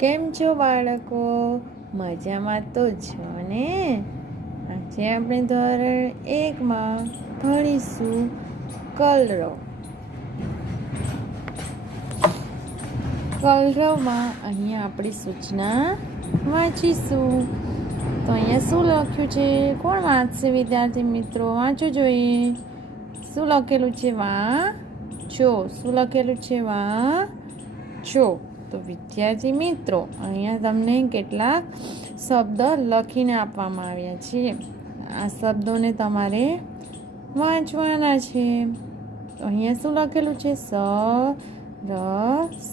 કેમ છો બાળકો? મજામાં તો છો ને? આજે આપણે ધોરણ 1માં ભણીશું કલરવ. કલરવમાં અહીંયા આપણી સૂચના વાંચીશું. તો અહીંયા શું લખ્યું છે? કોણ વાંચશે વિદ્યાર્થી મિત્રો? વાંચવું જોઈએ. શું લખેલું છે? વાંચો. શું લખેલું છે? વાંચો. તો વિદ્યાર્થી મિત્રો, અહીંયા તમને કેટલાક શબ્દ લખીને આપવામાં આવ્યા છે. આ શબ્દોને તમારે વાંચવાના છે. તો અહીંયા શું લખેલું છે? સરસ.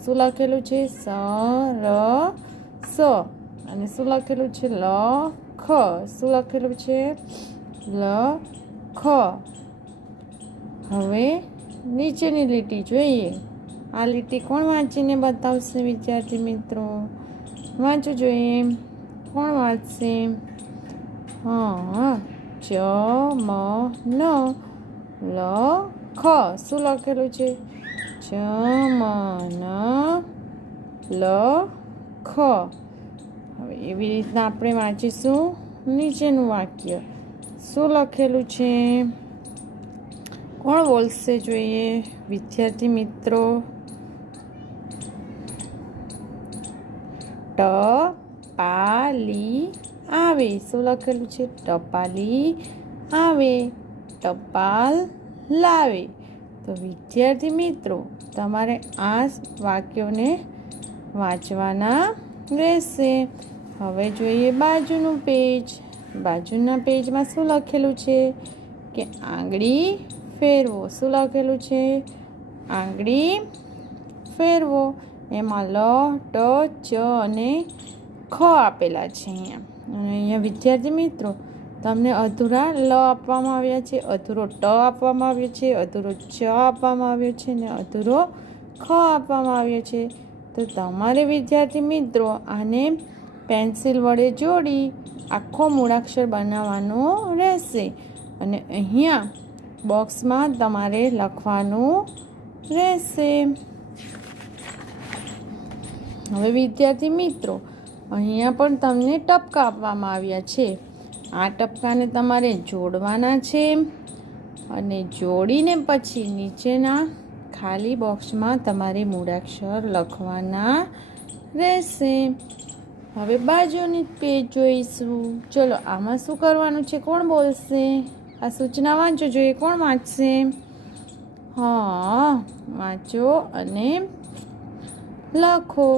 શું લખેલું છે? સરસ. અને શું લખેલું છે? લખ. શું લખેલું છે? લખ. હવે નીચેની લીટી જોઈએ. આ લીટી કોણ વાંચીને બતાવશે વિદ્યાર્થી મિત્રો? વાંચવું જોઈએ. કોણ વાંચશે? ચમન લખ. શું લખેલું છે? ચમન લખ. હવે એવી રીતના આપણે વાંચીશું નીચેનું વાક્ય. શું લખેલું છે? કોણ બોલશે જોઈએ વિદ્યાર્થી મિત્રો? ટપાલી આવે. શું લખેલું છે? ટપાલી આવે. ટપાલ લાવે. તો વિદ્યાર્થી મિત્રો, તમારે આ વાક્યોને વાંચવાના રહેશે. હવે જોઈએ બાજુનું પેજ. બાજુના પેજમાં શું લખેલું છે? કે આંગળી ફેરવો. શું લખેલું છે? આંગળી ફેરવો. એમાં લ, ટ, ચ અને ખ આપેલા છે અહીંયા. અને અહીંયા વિદ્યાર્થી મિત્રો, તમને અધૂરા લ આપવામાં આવ્યા છે, અધૂરો ટ આપવામાં આવ્યો છે, અધૂરો ચ આપવામાં આવ્યો છે અને અધૂરો ખ આપવામાં આવ્યો છે. તો તમારે વિદ્યાર્થી મિત્રો આને પેન્સિલ વડે જોડી આખો મૂળાક્ષર બનાવવાનો રહેશે. અને અહીંયા બોક્સમાં તમારે લખવાનું રહેશે. હવે વિદ્યાર્થી મિત્રો, અહીંયા પણ તમને ટપકા આપવામાં આવ્યા છે. આ ટપકાને તમારે જોડવાના છે અને જોડીને પછી નીચેના ખાલી બોક્સમાં તમારે મૂળાક્ષર લખવાના રહેશે. હવે બાજુની પેજ જોઈશું. ચલો, આમાં શું કરવાનું છે? કોણ બોલશે? આ સૂચના વાંચો જોઈએ. કોણ વાંચશે? વાંચો અને લખો.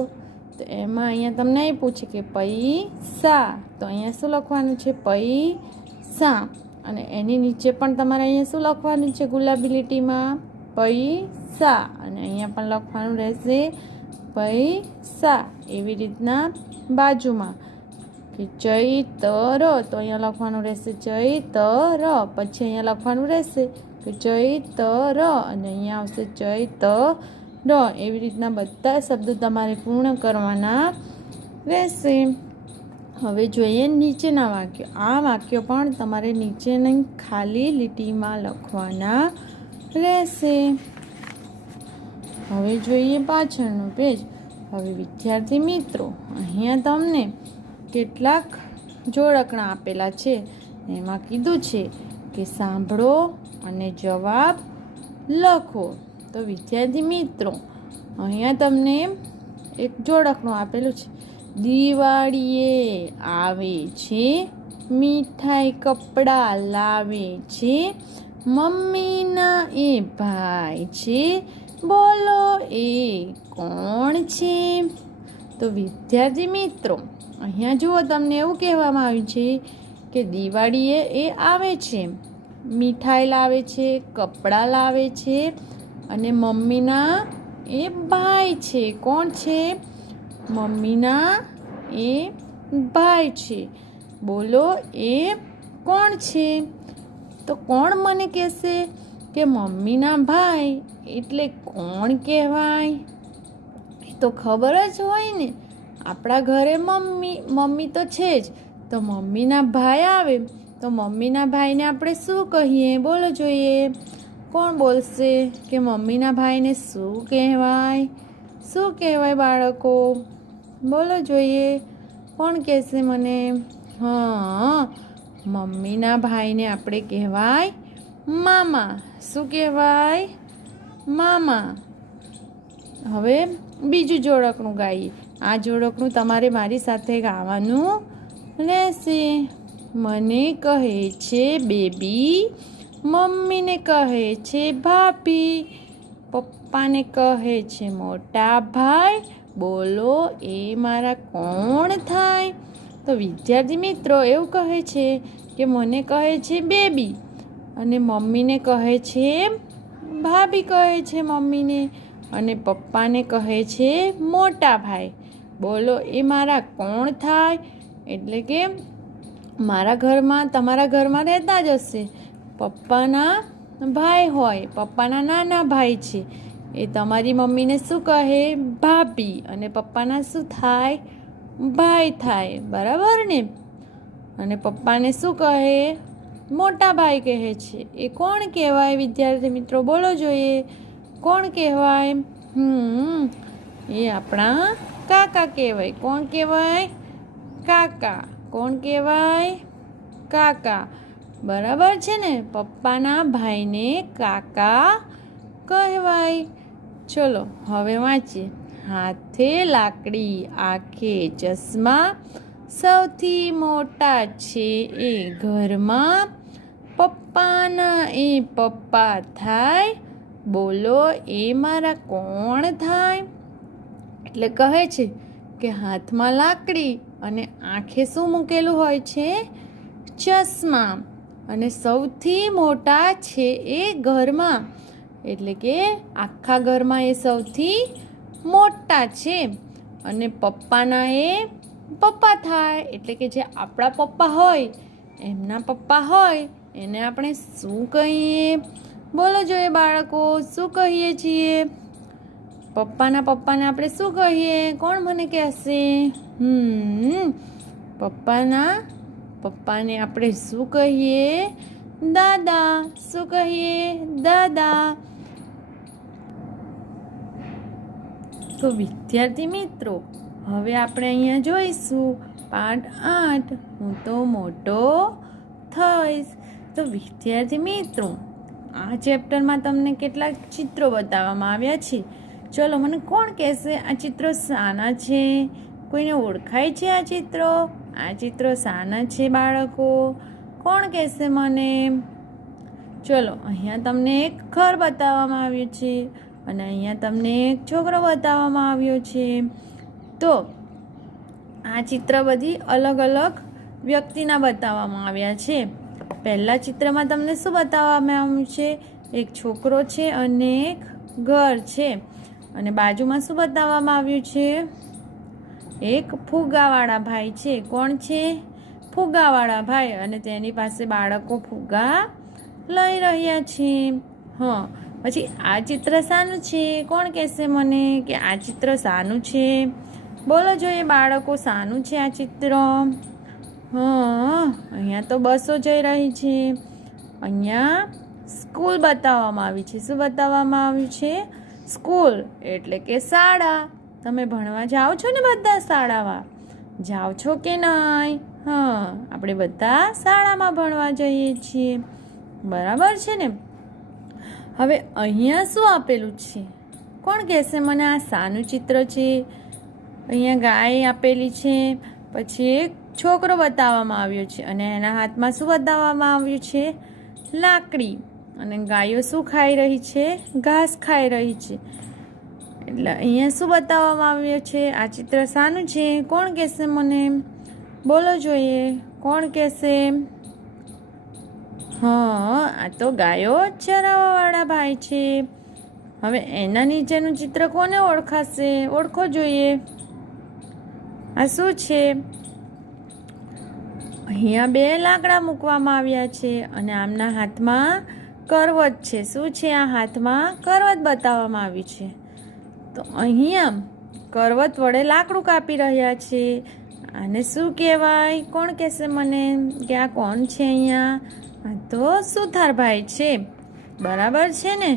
તો એમાં અહીંયા તમને એ પૂછે કે પૈસા. તો અહીંયા શું લખવાનું છે? પૈસા. અને એની નીચે પણ તમારે અહીંયા શું લખવાનું છે? ગુલાબી લીટીમાં પૈસા. અને અહીંયા પણ લખવાનું રહેશે પૈસા. એવી રીતના બાજુમાં કે ચૈતર. તો અહીંયા લખવાનું રહેશે ચૈતર. પછી અહીંયા લખવાનું રહેશે કે ચૈતર. અને અહીંયા આવશે ચૈતર. એવી રીતના બધા શબ્દો તમારે પૂર્ણ કરવાના રહેશે. હવે જોઈએ નીચેના વાક્યો. આ વાક્યો પણ તમારે નીચેની ખાલી લીટીમાં લખવાના રહેશે. હવે જોઈએ પાછળનું પેજ. હવે વિદ્યાર્થી મિત્રો, અહીંયા તમને કેટલાક જોડકણા આપેલા છે. એમાં કીધું છે કે સાંભળો અને જવાબ લખો. તો વિદ્યાર્થી મિત્રો, અહીંયા તમને એક જોડકણું આપેલું છે. દિવાળીએ આવે છે, મીઠાઈ કપડાં લાવે છે, મમ્મીના એ ભાઈ છે, બોલો એ કોણ છે? તો વિદ્યાર્થી મિત્રો, અહીંયા જુઓ, તમને એવું કહેવામાં આવ્યું છે કે દિવાળીએ એ આવે છે, મીઠાઈ લાવે છે, કપડાં લાવે છે અને મમ્મીના એ ભાઈ છે. કોણ છે? મમ્મીના એ ભાઈ છે. બોલો એ કોણ છે? તો કોણ મને કહેશે કે મમ્મીના ભાઈ એટલે કોણ કહેવાય? એ તો ખબર જ હોય ને. આપણા ઘરે મમ્મી તો છે જ. તો મમ્મીના ભાઈ આવે તો મમ્મીના ભાઈને આપણે શું કહીએ? બોલો જોઈએ. કોણ બોલશે કે મમ્મીના ભાઈને શું કહેવાય? શું કહેવાય બાળકો? બોલો જોઈએ, કોણ કહેશે મને? હા, મમ્મીના ભાઈને આપણે કહેવાય મામા. શું કહેવાય? મામા. હવે બીજું જોડકણું ગાઈએ. આ જોડકણું તમારે મારી સાથે ગાવાનું રહેશે. મને કહે છે બેબી, મમ્મીને કહે છે ભાભી, પપ્પાને કહે છે મોટા ભાઈ, બોલો એ મારા કોણ થાય? તો વિદ્યાર્થી મિત્રો એવું કહે છે કે મને કહે છે બેબી અને મમ્મીને કહે છે ભાભી, કહે છે મમ્મીને, અને પપ્પાને કહે છે મોટા ભાઈ, બોલો એ મારા કોણ થાય? એટલે કે મારા ઘરમાં, તમારા ઘરમાં રહેતા જ હશે, પપ્પાના ભાઈ હોય, પપ્પાના નાના ભાઈ છે, એ તમારી મમ્મીને શું કહે? ભાભી. અને પપ્પાના શું થાય? ભાઈ થાય. બરાબર ને? અને પપ્પાને શું કહે? મોટા ભાઈ કહે છે. એ કોણ કહેવાય વિદ્યાર્થી મિત્રો? બોલો જોઈએ, કોણ કહેવાય? એ આપણા કાકા કહેવાય. કોણ કહેવાય? કાકા. કોણ કહેવાય? કાકા. બરાબર છે ને? પપ્પાના ભાઈને કાકા કહેવાય. ચલો હવે વાંચીએ. હાથે લાકડી, આંખે ચશ્મા, સૌથી મોટા છે એ ઘરમાં, પપ્પાના એ પપ્પા થાય, બોલો એ મારા કોણ થાય? એટલે કહે છે કે હાથમાં લાકડી અને આંખે શું મૂકેલું હોય છે? ચશ્મા. અને સૌથી મોટા છે એ ઘરમાં, એટલે કે આખા ઘરમાં એ સૌથી મોટા છે. અને પપ્પાના એ પપ્પા થાય, એટલે કે જે આપણા પપ્પા હોય, એમના પપ્પા હોય, એને આપણે શું કહીએ? બોલો જોઈએ બાળકો, શું કહીએ છીએ? પપ્પાના પપ્પાને આપણે શું કહીએ? કોણ મને કહેશે? પપ્પાના પપ્પાને આપણે શું કહીએ? દાદા. શું કહીએ? દાદા. તો વિદ્યાર્થી મિત્રો, હવે આપણે અહીંયા જોઈશું પાઠ 8, હું તો મોટો થઈશ. તો વિદ્યાર્થી મિત્રો, આ ચેપ્ટરમાં તમને કેટલાક ચિત્રો બતાવવામાં આવ્યા છે. ચલો મને કોણ કહેશે આ ચિત્રો શાના છે? કોઈને ઓળખાય છે આ ચિત્રો? આ ચિત્રો શાના છે બાળકો? કોણ કહેશે મને? ચલો અહીંયા તમને એક ઘર બતાવવામાં આવ્યું છે અને અહીંયા તમને એક છોકરો બતાવવામાં આવ્યો છે. તો આ ચિત્ર બધી અલગ અલગ વ્યક્તિના બતાવવામાં આવ્યા છે. પહેલા ચિત્રમાં તમને શું બતાવવામાં આવ્યું છે? એક છોકરો છે અને એક ઘર છે. અને બાજુમાં શું બતાવવામાં આવ્યું છે? એક ફુગ્ગાવાળા ભાઈ છે. કોણ છે? ફુગ્ગાવાળા ભાઈ. અને તેની પાસે બાળકો ફુગ્ગા લઈ રહ્યા છે. પછી આ ચિત્ર શાનું છે? કોણ કહેશે મને કે આ ચિત્ર શાનું છે? બોલો જોઈએ બાળકો, શાનું છે આ ચિત્ર? અહીંયા તો બસો જઈ રહી છે. અહીંયા સ્કૂલ બતાવવામાં આવી છે. શું બતાવવામાં આવ્યું છે? સ્કૂલ એટલે કે શાળા. તમે ભણવા જાઓ છો ને બધા શાળામાં? જાઓ છો કે નહીં? આપણે બધા શાળામાં ભણવા જઈએ છીએ. બરાબર છે ને? હવે અહીંયા શું આપેલું છે? કોણ કહેશે મને આ શાનું ચિત્ર છે? અહીંયા ગાય આપેલી છે, પછી એક છોકરો બતાવવામાં આવ્યો છે અને એના હાથમાં શું બતાવવામાં આવ્યું છે? લાકડી. અને ગાયો શું ખાઈ રહી છે? ઘાસ ખાઈ રહી છે. એટલે અહીંયા શું બતાવવામાં આવ્યું છે? આ ચિત્ર શાનું છે? કોણ કહેશે મને? બોલો જોઈએ, કોણ કહેશે? આ તો ગાયો ચરાવવાવાળા ભાઈ છે. હવે એના નીચેનું ચિત્ર કોને ઓળખાશે? ઓળખો જોઈએ. આ શું છે? અહીંયા 2 લાકડા મૂકવામાં આવ્યા છે અને આમના હાથમાં કરવત છે. શું છે આ હાથમાં? કરવત બતાવવામાં આવી છે. તો અહીંયા કરવત વડે લાકડું કાપી રહ્યા છે. આને શું કહેવાય? કોણ કહેશે મને કે આ કોણ છે? અહીંયા આ તો સુથારભાઈ છે. બરાબર છે ને?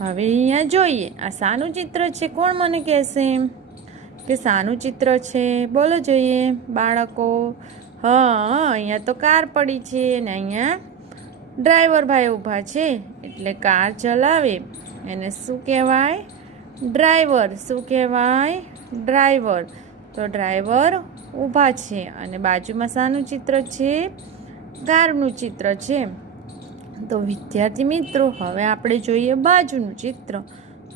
હવે અહીંયા જોઈએ આ શાનું ચિત્ર છે? કોણ મને કહેશે? કે શાનું ચિત્ર છે? બોલો જોઈએ બાળકો. હા, અહીંયા તો કાર પડી છે ને અહીંયા ડ્રાઈવર ભાઈ ઊભા છે, એટલે કાર ચલાવે એને શું કહેવાય? ડ્રાઈવર. શું કહેવાય? ડ્રાઈવર. તો ડ્રાઈવર ઊભા છે અને બાજુમાં શાનું ચિત્ર છે? કારનું ચિત્ર છે. તો વિદ્યાર્થી મિત્રો, હવે આપણે જોઈએ બાજુનું ચિત્ર.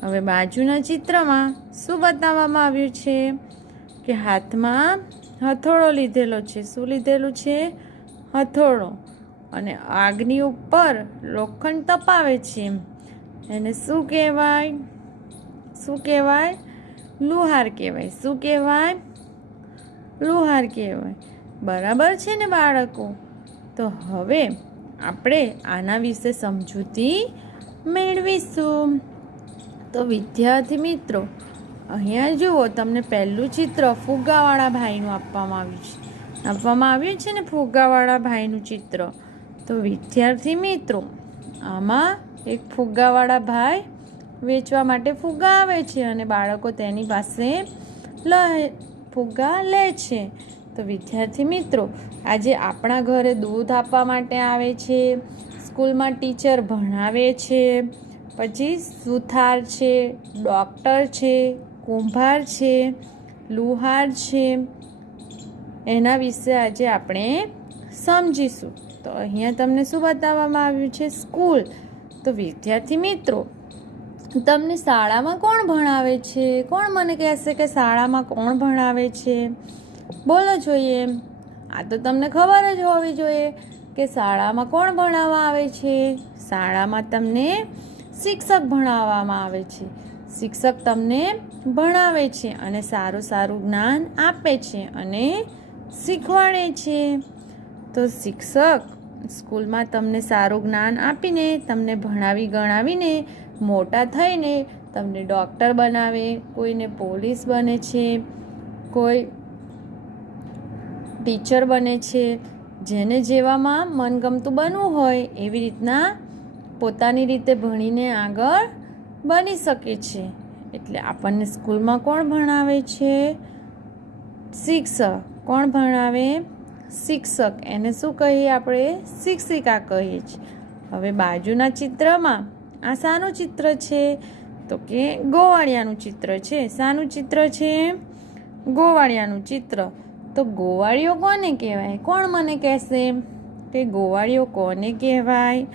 હવે બાજુના ચિત્રમાં શું બતાવવામાં આવ્યું છે? કે હાથમાં હથોડો લીધેલો છે. શું લીધેલું છે? હથોડો. અને આગની ઉપર લોખંડ તપાવે છે. એને શું કહેવાય? શું કહેવાય? લુહાર કહેવાય. શું કહેવાય? લુહાર કહેવાય. બરાબર છે ને બાળકો? તો હવે આપણે આના વિશે સમજૂતી મેળવીશું. તો વિદ્યાર્થી મિત્રો, અહીંયા જુઓ, તમને પહેલું ચિત્ર ફુગ્ગાવાળા ભાઈનું આપવામાં આવ્યું છે ને ફુગ્ગાવાળા ભાઈનું ચિત્ર. તો વિદ્યાર્થી મિત્રો, આમાં એક ફુગ્ગાવાળા ભાઈ વેચવા માટે ફુગ્ગા આવે છે અને બાળકો તેની પાસે ફુગ્ગા લે છે. તો વિદ્યાર્થી મિત્રો, આજે આપણા ઘરે દૂધ આપવા માટે આવે છે, સ્કૂલમાં ટીચર ભણાવે છે, પછી સુથાર છે, ડૉક્ટર છે, કુંભાર છે, લુહાર છે, એના વિશે આજે આપણે સમજીશું. તો અહીંયા તમને શું બતાવવામાં આવ્યું છે? સ્કૂલ. તો વિદ્યાર્થી મિત્રો, તમને શાળામાં કોણ ભણાવે છે? કોણ મને કહેશે કે શાળામાં કોણ ભણાવે છે? બોલો જોઈએ. આ તો તમને ખબર જ હોવી જોઈએ કે શાળામાં કોણ ભણાવવા આવે છે. શાળામાં તમને શિક્ષક ભણાવવામાં આવે છે. શિક્ષક તમને ભણાવે છે અને સારું જ્ઞાન આપે છે અને શીખવાડે છે. તો શિક્ષક સ્કૂલમાં તમને સારું જ્ઞાન આપીને, તમને ભણાવી ગણાવીને મોટા થઈને તમને ડૉક્ટર બનાવે, કોઈને પોલીસ બને છે, કોઈ ટીચર બને છે. જેને જેવામાં મનગમતું બનવું હોય એવી રીતના પોતાની રીતે ભણીને આગળ બની શકે છે. એટલે આપણને સ્કૂલમાં કોણ ભણાવે છે? શિક્ષક. કોણ ભણાવે? શિક્ષક. એને શું કહીએ આપણે? શિક્ષિકા કહીએ છીએ. હવે બાજુના ચિત્રમાં આ શાનું ચિત્ર છે? તો કે ગોવાળિયાનું ચિત્ર છે. શાનું ચિત્ર છે? ગોવાળિયાનું ચિત્ર. તો ગોવાળિયો કોને કહેવાય? કોણ મને કહેશે કે ગોવાળિયો કોને કહેવાય?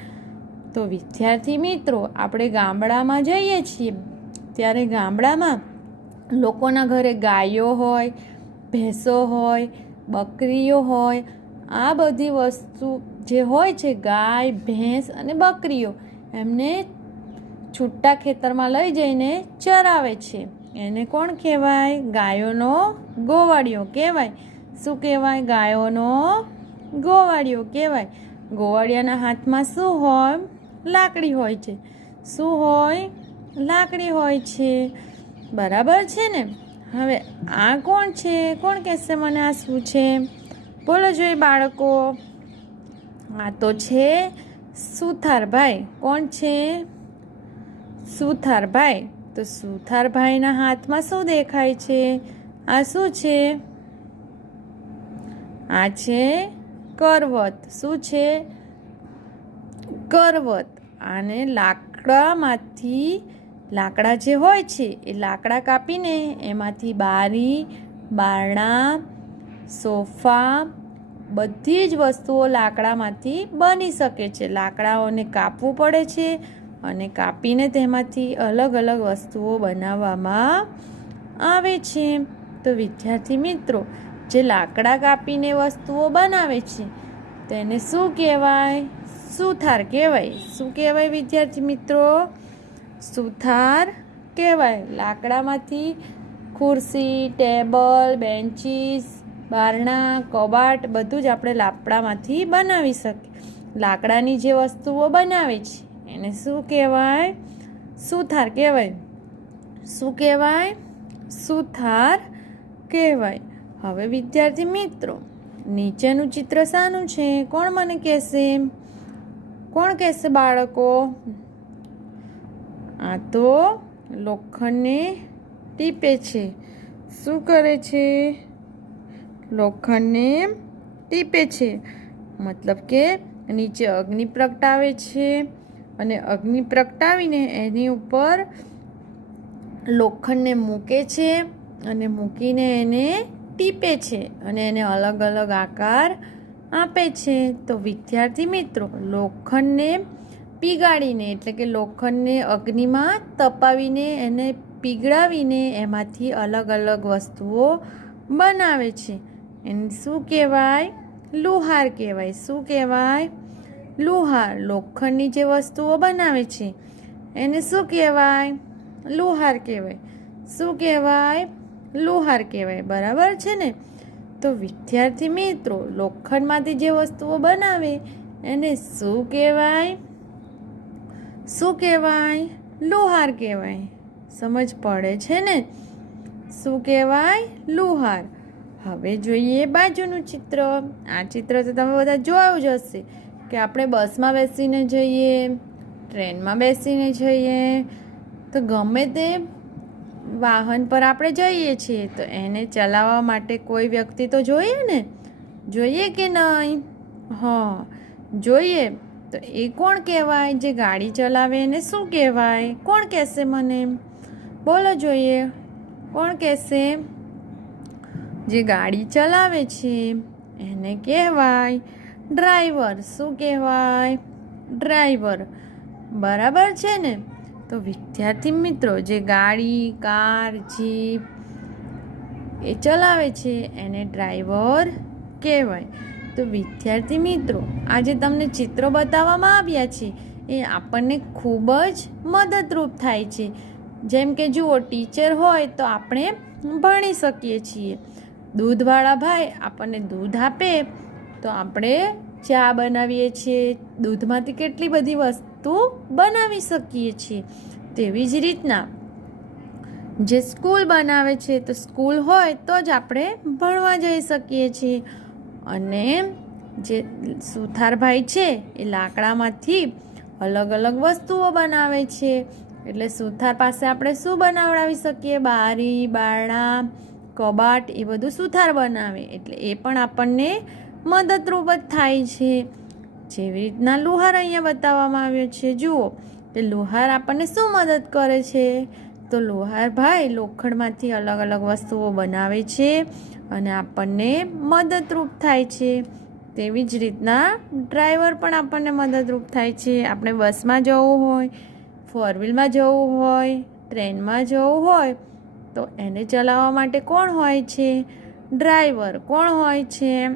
તો વિદ્યાર્થી મિત્રો, આપણે ગામડામાં જઈએ છીએ ત્યારે ગામડામાં લોકોના ઘરે ગાયો હોય, ભેંસો હોય, બકરીઓ હોય. આ બધી વસ્તુ જે હોય છે, ગાય, ભેંસ અને બકરીઓ, એમને છૂટા ખેતરમાં લઈ જઈને ચરાવે છે. એને કોણ કહેવાય? ગાયોનો ગોવાળિયો કહેવાય. શું કહેવાય? ગાયોનો ગોવાળિયો કહેવાય. ગોવાળિયાના હાથમાં શું હોય? લાકડી હોય છે. શું હોય? લાકડી હોય છે. બરાબર છે ને? હવે આ કોણ છે? કોણ કહેશે મને આ શું છે? બોલો જોઈએ બાળકો. આ તો છે સુથારભાઈ. કોણ છે? સુથારભાઈ. તો સુથારભાઈના હાથમાં શું દેખાય છે? આ શું છે? આ છે કરવત. શું છે? કરવત. આને લાકડા જે હોય છે એ લાકડા કાપીને એમાંથી બારી, બારણા, સોફા, બધી જ વસ્તુઓ લાકડામાંથી બની શકે છે. લાકડાઓને કાપવું પડે છે અને કાપીને તેમાંથી અલગ વસ્તુઓ બનાવવામાં આવે છે. તો વિદ્યાર્થી મિત્રો, જે લાકડા કાપીને વસ્તુઓ બનાવે છે તેને શું કહેવાય? સુથાર કહેવાય. શું કહેવાય વિદ્યાર્થી મિત્રો? સુથાર કહેવાય. લાકડામાંથી ખુરશી, ટેબલ, બેન્ચીસ, બારણા, કબાટ બધું જ આપણે લાકડામાંથી બનાવી શકીએ. લાકડાની જે વસ્તુઓ બનાવે છે એને શું કહેવાય? સુથાર કહેવાય. શું કહેવાય? સુથાર કહેવાય. હવે વિદ્યાર્થી મિત્રો, નીચેનું ચિત્ર શાનું છે? કોણ મને કહેશે? કોણ કહેશે બાળકો? આ તો લોખંડને ટીપે છે. શું કરે છે? લોખંડને ટીપે છે. મતલબ કે નીચે અગ્નિ પ્રગટાવે છે અને અગ્નિ પ્રગટાવીને એની ઉપર લોખંડને મૂકે છે અને મૂકીને એને ટીપે છે અને એને અલગ અલગ આકાર આપે છે. તો વિદ્યાર્થી મિત્રો, લોખંડને પીગાળીને એટલે કે લોખંડને અગ્નિમાં તપાવીને એને પીગળાવીને એમાંથી અલગ અલગ વસ્તુઓ બનાવે છે. એને શું કહેવાય? લુહાર કહેવાય. શું કહેવાય? લુહાર. લોખંડની જે વસ્તુઓ બનાવે છે એને શું કહેવાય? લુહાર કહેવાય. શું કહેવાય? લુહાર કહેવાય. બરાબર છે ને? તો વિદ્યાર્થી મિત્રો, લોખંડમાંથી જે વસ્તુઓ બનાવે એને શું કહેવાય? શું કહેવાય? લુહાર કહેવાય. સમજ પડે છે ને? શું કહેવાય? લુહાર. હવે જોઈએ બાજુનું ચિત્ર. આ ચિત્ર તો તમે બધા જોયું જ હશે કે આપણે બસમાં બેસીને જઈએ, ટ્રેનમાં બેસીને જઈએ, તો ગમે તે વાહન પર આપણે જઈએ છીએ તો એને ચલાવવા માટે કોઈ વ્યક્તિ તો જોઈએ ને? જોઈએ કે નહીં? હા, જોઈએ. તો એ કોણ કહેવાય? જે ગાડી ચલાવે એને શું કહેવાય? કોણ કહેશે મને? બોલો જોઈએ, કોણ કહેશે? જે ગાડી ચલાવે છે એને કહેવાય ડ્રાઈવર. શું કહેવાય? ડ્રાઈવર. બરાબર છે ને? તો વિદ્યાર્થી મિત્રો, જે ગાડી, કાર, જીપ એ ચલાવે છે એને ડ્રાઈવર કહેવાય. તો વિદ્યાર્થી મિત્રો, આજે તમને ચિત્રો બતાવવામાં આવ્યા છે એ આપણને ખૂબ જ મદદરૂપ થાય છે. જેમ કે જુઓ, ટીચર હોય તો આપણે ભણી શકીએ છીએ. દૂધવાળા ભાઈ આપણને દૂધ આપે તો આપણે ચા બનાવીએ છીએ. દૂધમાંથી કેટલી બધી વસ્તુ બનાવી શકીએ છીએ. તેવી જ રીતના જે સ્કૂલ બનાવે છે, તો સ્કૂલ હોય તો જ આપણે ભણવા જઈ શકીએ છીએ. અને જે સુથારભાઈ છે એ લાકડામાંથી અલગ અલગ વસ્તુઓ બનાવે છે. એટલે સુથાર પાસે આપણે શું બનાવડાવી શકીએ? બારી, બારણા, કબાટ એ બધું સુથાર બનાવે. એટલે એ પણ આપણને મદદરૂપ જ થાય છે. જેવી રીતના લુહાર અહીંયા બતાવવામાં આવ્યો છે. જુઓ કે લુહાર આપણને શું મદદ કરે છે? તો લુહાર ભાઈ લોખંડમાંથી અલગ અલગ વસ્તુઓ બનાવે છે અને આપણને મદદરૂપ થાય છે. તેવી જ રીતના ડ્રાઈવર પણ આપણને મદદરૂપ થાય છે. આપણે બસમાં જવું હોય, ફોર વ્હીલમાં જવું હોય, ટ્રેનમાં જવું હોય તો એને ચલાવવા માટે કોણ હોય છે? ડ્રાઈવર. કોણ હોય છે?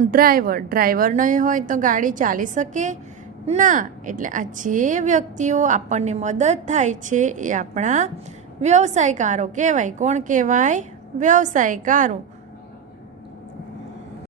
ડ્રાઈવર. ડ્રાઈવર નહીં હોય તો ગાડી ચાલી શકે ના. એટલે આ જે વ્યક્તિઓ આપણને મદદ થાય છે એ આપણા વ્યવસાયકારો કહેવાય. કોણ કહેવાય? વ્યવસાયકારો.